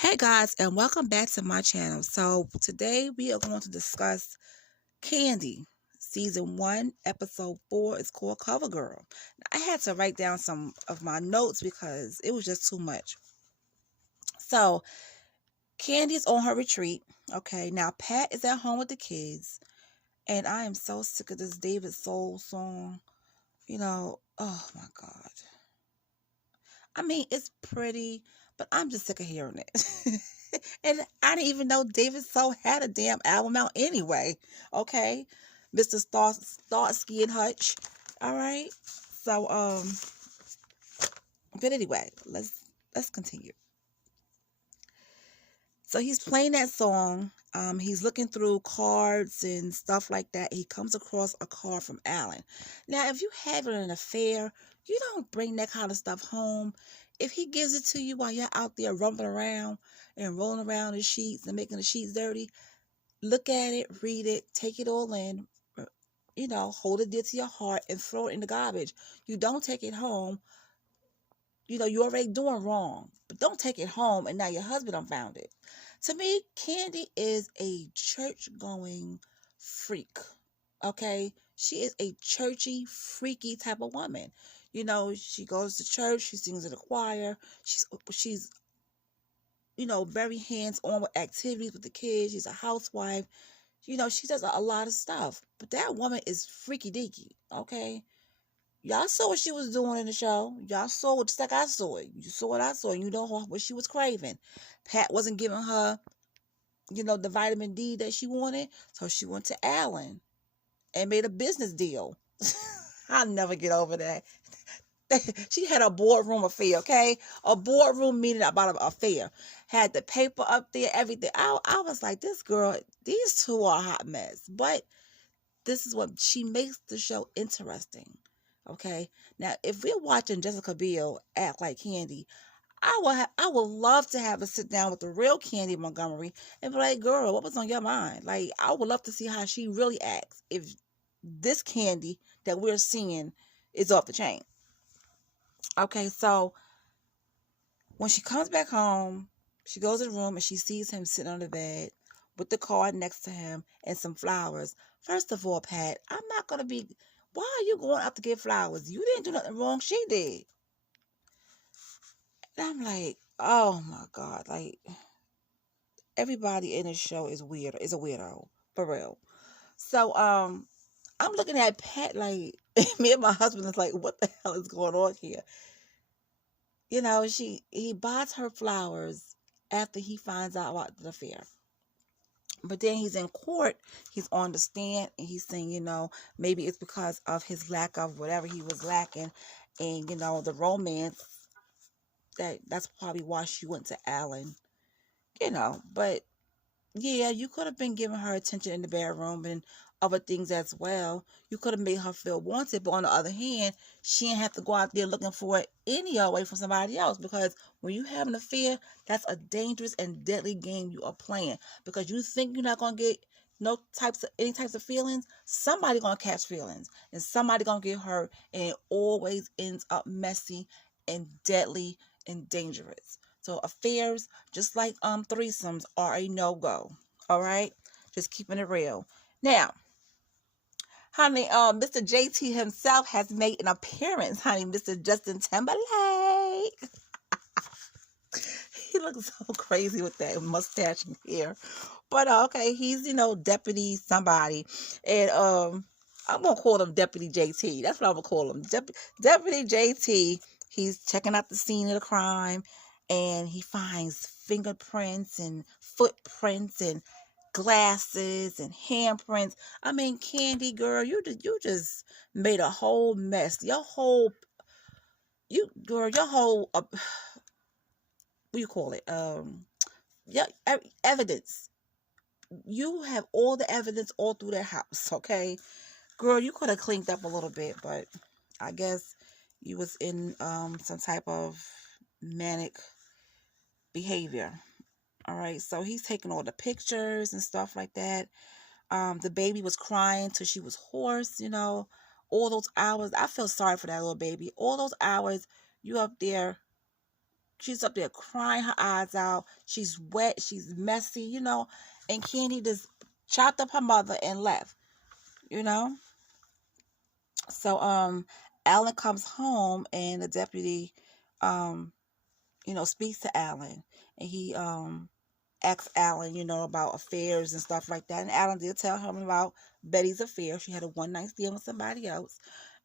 Hey guys, and welcome back to my channel. So today we are going to discuss Candy, season 1, episode 4. It's called Cover Girl. I had to write down some of my notes because it was just too much. So Candy's on her retreat. Okay, now Pat is at home with the kids, and I am so sick of this David Soul song. Oh my God. I mean, it's pretty, but I'm just sick of hearing it. And I didn't even know David Soul had a damn album out anyway. Okay, Mr. Starsky and Hutch. All right. So but anyway, let's continue. So he's playing that song. He's looking through cards and stuff like that. He comes across a card from Alan. Now, if you having an affair, you don't bring that kind of stuff home. If he gives it to you while you're out there rumbling around and rolling around the sheets and making the sheets dirty, look at it, read it, take it all in, hold it dear to your heart and throw it in the garbage. You don't take it home. You're already doing wrong, but don't take it home and now your husband done found it. To me, Candy is a church-going freak, okay? She is a churchy, freaky type of woman. She goes to church, she sings in the choir, she's very hands-on with activities with the kids, she's a housewife. She does a lot of stuff, but that woman is freaky deaky, okay? Y'all saw what she was doing in the show. Y'all saw it just like I saw it. You saw what I saw. You know what she was craving. Pat wasn't giving her, the vitamin D that she wanted. So she went to Alan and made a business deal. I'll never get over that. She had a boardroom affair, okay? A boardroom meeting about an affair. Had the paper up there, everything. I was like, this girl, these two are a hot mess. But this is what she makes the show interesting. Okay. Now, if we're watching Jessica Biel act like Candy, I would love to have a sit down with the real Candy Montgomery and be like, girl, what was on your mind? Like, I would love to see how she really acts if this Candy that we're seeing is off the chain. Okay, so when she comes back home, she goes in the room and she sees him sitting on the bed with the card next to him and some flowers. First of all, Pat, I'm not going to be. Why are you going out to get flowers? You didn't do nothing wrong. She did. And I'm like, oh my God. Like, everybody in this show is weird. Is a weirdo. For real. So, I'm looking at Pat like, me and my husband is like, what the hell is going on here? He buys her flowers after he finds out about the affair. But then he's in court, he's on the stand, and he's saying, maybe it's because of his lack of whatever he was lacking, and the romance, that's probably why she went to Alan. But yeah, you could have been giving her attention in the bedroom and other things as well. You could have made her feel wanted, but on the other hand, she didn't have to go out there looking for it any other way from somebody else. Because when you have an affair, that's a dangerous and deadly game you are playing. Because you think you're not gonna get any types of feelings, somebody gonna catch feelings, and somebody gonna get hurt, and it always ends up messy and deadly and dangerous. So affairs, just like threesomes, are a no-go. All right? Just keeping it real. Now, honey, Mr. JT himself has made an appearance, honey, Mr. Justin Timberlake. He looks so crazy with that mustache and hair. But okay, he's, deputy somebody. And I'm gonna call him Deputy JT. That's what I'm gonna call him. Deputy JT. He's checking out the scene of the crime, and he finds fingerprints and footprints and glasses and handprints. I mean, Candy girl, you just made a whole mess. Your whole what do you call it? Yeah, evidence. You have all the evidence all through their house, okay? Girl, you could have cleaned up a little bit, but I guess you was in some type of manic behavior. All right, so he's taking all the pictures and stuff like that. The baby was crying till she was hoarse, all those hours. I feel sorry for that little baby. All those hours you up there, She's up there crying her eyes out. She's wet. She's messy, you know. And Candy just chopped up her mother and left, you know. So Alan comes home and the deputy speaks to Alan, and he asks Alan, about affairs and stuff like that. And Alan did tell him about Betty's affair. She had a one night stand with somebody else.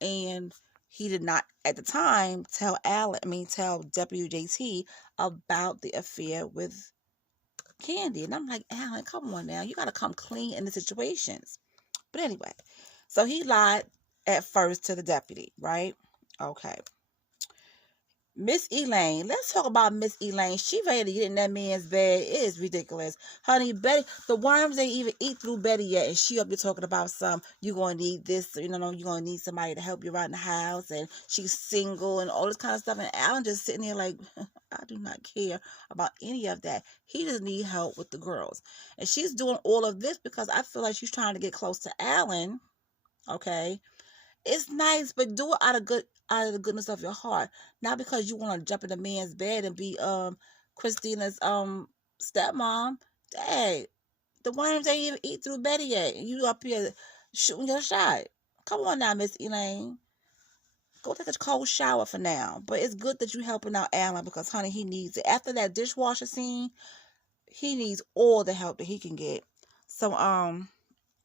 And he did not at the time tell Deputy JT about the affair with Candy. And I'm like, Alan, come on now. You gotta come clean in the situations. But anyway, so he lied at first to the deputy, right? Okay. Miss Elaine, let's talk about Miss Elaine. She ready to get in that man's bed. It is ridiculous. Honey, Betty, the worms ain't even eat through Betty yet. And she up there talking about you going to need this, you're going to need somebody to help you around the house. And she's single and all this kind of stuff. And Alan just sitting there like, I do not care about any of that. He just need help with the girls. And she's doing all of this because I feel like she's trying to get close to Alan. Okay. It's nice, but do it out of the goodness of your heart, not because you want to jump in a man's bed and be Christina's stepmom. Dang, the worms ain't even eat through Betty yet. You up here shooting your shot. Come on now, Miss Elaine. Go take a cold shower for now. But it's good that you helping out Alan because, honey, he needs it. After that dishwasher scene, he needs all the help that he can get. So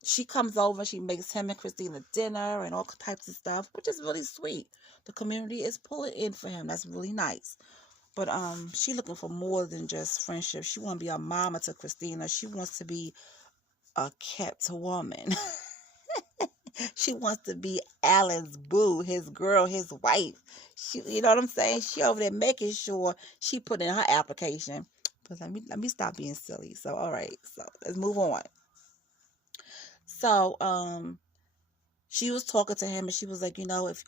she comes over, she makes him and Christina dinner and all types of stuff, which is really sweet. The community is pulling in for him. That's really nice. But she looking for more than just friendship. She want to be a mama to Christina. She wants to be a kept woman. She wants to be Alan's boo, his girl, his wife. You know what I'm saying? She over there making sure she put in her application. But let me stop being silly. So all right, so let's move on. So she was talking to him and she was like, if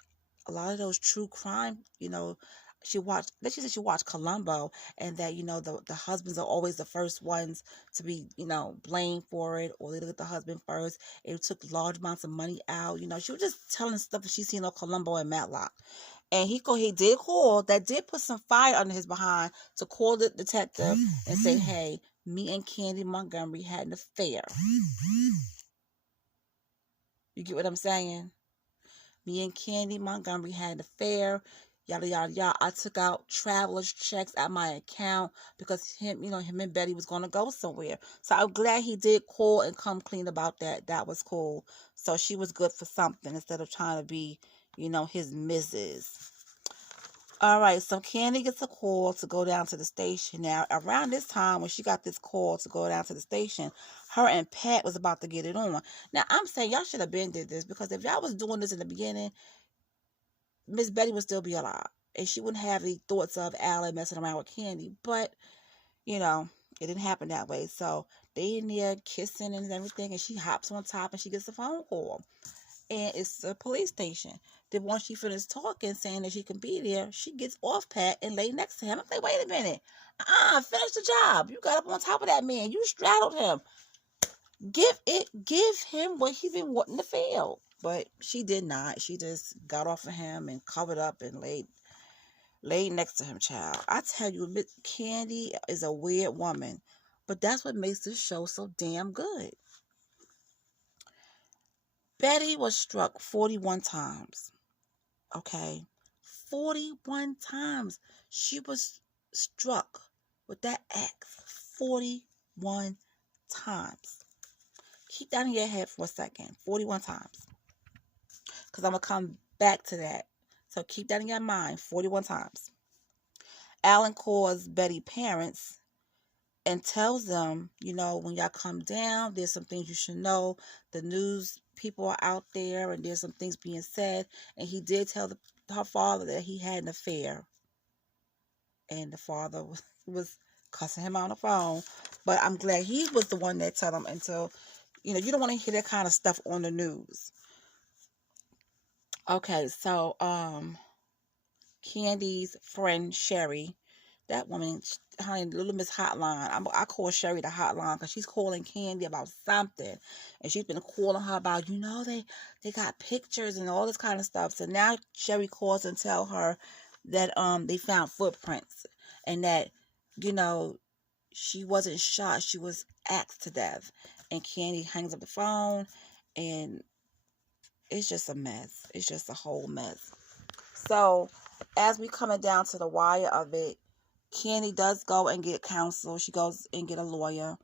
a lot of those true crime, she said she watched Columbo, and that, the husbands are always the first ones to be, blamed for it, or they look at the husband first. It took large amounts of money out. She was just telling stuff that she's seen on Columbo and Matlock. And he did call, that did put some fire under his behind, to call the detective and say, hey, me and Candy Montgomery had an affair. You get what I'm saying? Me and Candy Montgomery had an affair. Yada, yada, yada. I took out traveler's checks at my account because him and Betty was going to go somewhere. So I'm glad he did call and come clean about that. That was cool. So she was good for something instead of trying to be, his missus. All right, so Candy gets a call to go down to the station. Now, around this time, when she got this call to go down to the station, her and Pat was about to get it on. Now, I'm saying y'all should have been did this, because if y'all was doing this in the beginning, Miss Betty would still be alive, and she wouldn't have the thoughts of Alan messing around with Candy. But, it didn't happen that way. So they in there kissing and everything, and she hops on top and she gets a phone call. And it's a police station. Then once she finished talking, saying that she can be there, she gets off Pat and lay next to him. I'm like, wait a minute. Finish the job. You got up on top of that man. You straddled him. Give him what he been wanting to feel. But she did not. She just got off of him and covered up and laid next to him, child. I tell you, Candy is a weird woman. But that's what makes this show so damn good. Betty was struck 41 times. Okay. 41 times she was struck with that axe. 41 times. Keep that in your head for a second. 41 times. Because I'm going to come back to that. So keep that in your mind. 41 times. Alan calls Betty's parents and tells them, when y'all come down, there's some things you should know. The news people are out there, and there's some things being said. And he did tell her father that he had an affair. And the father was cussing him on the phone. But I'm glad he was the one that told him, until, you don't want to hear that kind of stuff on the news. Okay, so, Candy's friend, Sherry, that woman, honey, Little Miss Hotline. I call Sherry the hotline because she's calling Candy about something. And she's been calling her about, they got pictures and all this kind of stuff. So now Sherry calls and tell her that they found footprints. and that, you know, she wasn't shot, she was axed to death. And Candy hangs up the phone, and it's just a mess. It's just a whole mess. So, as we coming down to the wire of it, Candy does go and get counsel. She goes and get a lawyer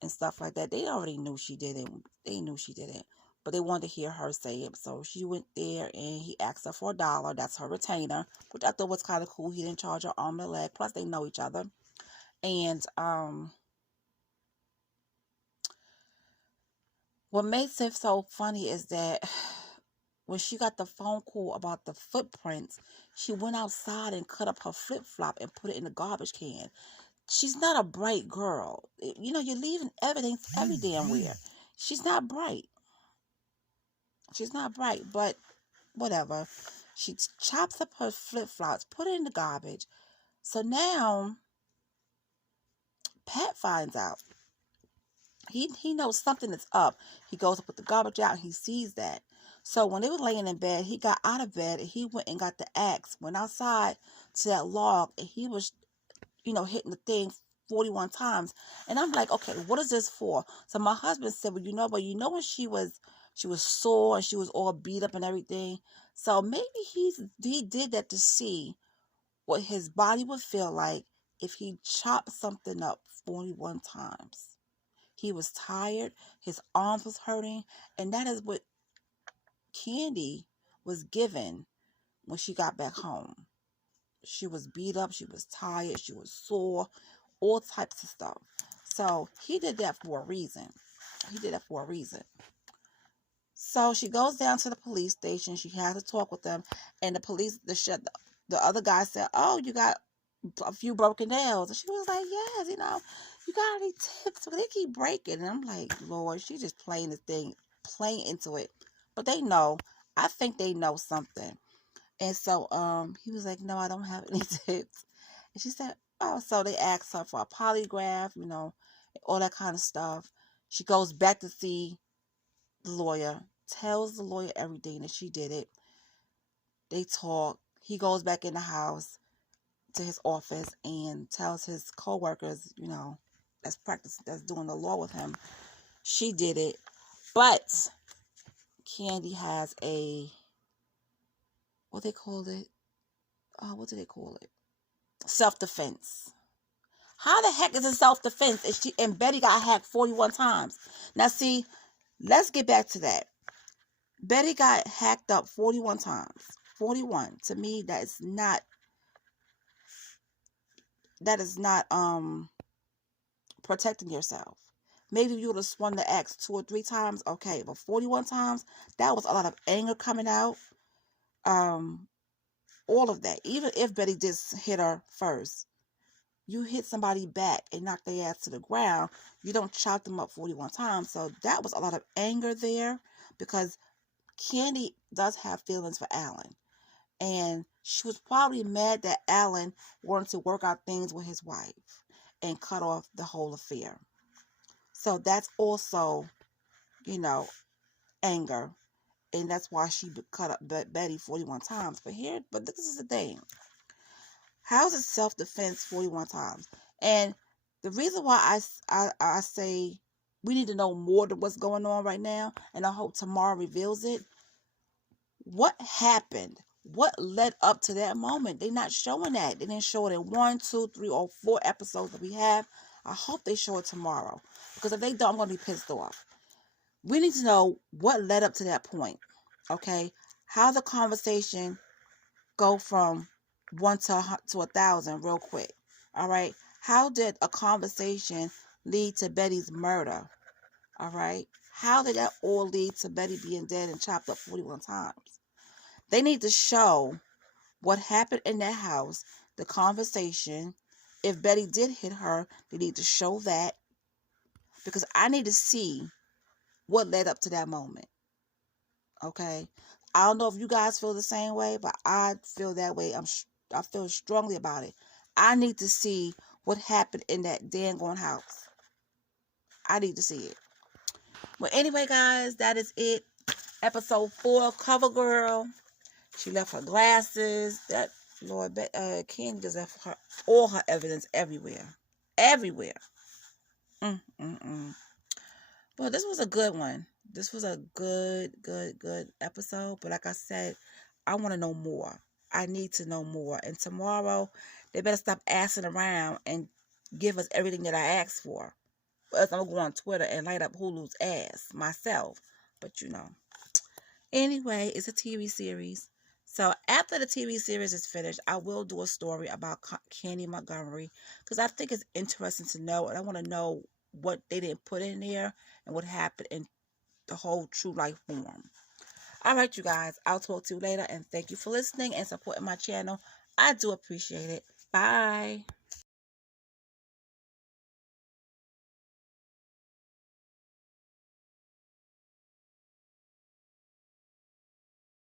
and stuff like that. They already knew she did it. They knew she did it, but they wanted to hear her say it. So she went there and he asked her for $1. That's her retainer, which I thought was kind of cool. He didn't charge her arm and a leg. Plus, they know each other. And what makes it so funny is that when she got the phone call about the footprints, she went outside and cut up her flip-flop and put it in the garbage can. She's not a bright girl. You know, you're leaving evidence every damn where. She's not bright. She's not bright, but whatever. She chops up her flip-flops, put it in the garbage. So now, Pat finds out. He knows something is up. He goes to put the garbage out and he sees that. So when they were laying in bed, he got out of bed and he went and got the axe, went outside to that log, and he was, hitting the thing 41 times. And I'm like, okay, what is this for? So my husband said, well, when she was sore and she was all beat up and everything. So maybe he did that to see what his body would feel like if he chopped something up 41 times. He was tired, his arms was hurting, and that is what Candy was given when she got back home. She was beat up, she was tired, she was sore, all types of stuff. So he did that for a reason. So she goes down to the police station. She has to talk with them, and the other guy said, "Oh, you got a few broken nails," and she was like, "Yes, you got any tips?" But they keep breaking, and I'm like, Lord, she's just playing this thing, playing into it. But they know. I think they know something. And so he was like, "No, I don't have any tips." And she said, "Oh," so they asked her for a polygraph, all that kind of stuff. She goes back to see the lawyer, tells the lawyer everything that she did it. They talk. He goes back in the house to his office and tells his co-workers, that's doing the law with him, she did it. But Candy has what they call it? What do they call it? Self-defense. How the heck is it self-defense and Betty got hacked 41 times? Now see, let's get back to that. Betty got hacked up 41 times. 41. To me, that is not protecting yourself. Maybe you would have swung the axe 2 or 3 times, okay, but 41 times, that was a lot of anger coming out. All of that. Even if Betty did hit her first, you hit somebody back and knock their ass to the ground, you don't chop them up 41 times. So that was a lot of anger there, because Candy does have feelings for Alan. And she was probably mad that Alan wanted to work out things with his wife and cut off the whole affair. So that's also, anger. And that's why she cut up Betty 41 times. But this is the thing. How is it self-defense 41 times? And the reason why I say we need to know more than what's going on right now, and I hope tomorrow reveals it. What happened? What led up to that moment? They're not showing that. They didn't show it in 1, 2, 3, or 4 episodes that we have. I hope they show it tomorrow. Because if they don't, I'm going to be pissed off. We need to know what led up to that point. Okay? How the conversation go from 1 to 1,000 real quick. All right? How did a conversation lead to Betty's murder? All right? How did that all lead to Betty being dead and chopped up 41 times? They need to show what happened in that house, the conversation. If Betty did hit her, they need to show that, because I need to see what led up to that moment. Okay? I don't know if you guys feel the same way, but I feel that way. I feel strongly about it. I need to see what happened in that dang house. I need to see it. Well, anyway, guys, that is it. Episode 4, Cover Girl. She left her glasses. Lord, Candy just have all her evidence everywhere. Everywhere. Mm. Well, this was a good one. This was a good episode. But like I said, I want to know more. I need to know more. And tomorrow, they better stop asking around and give us everything that I asked for. Or else I'm going to go on Twitter and light up Hulu's ass myself. But you know. Anyway, it's a TV series. So after the TV series is finished, I will do a story about Candy Montgomery because I think it's interesting to know, and I want to know what they didn't put in there and what happened in the whole true life form. All right, you guys, I'll talk to you later, and thank you for listening and supporting my channel. I do appreciate it. Bye.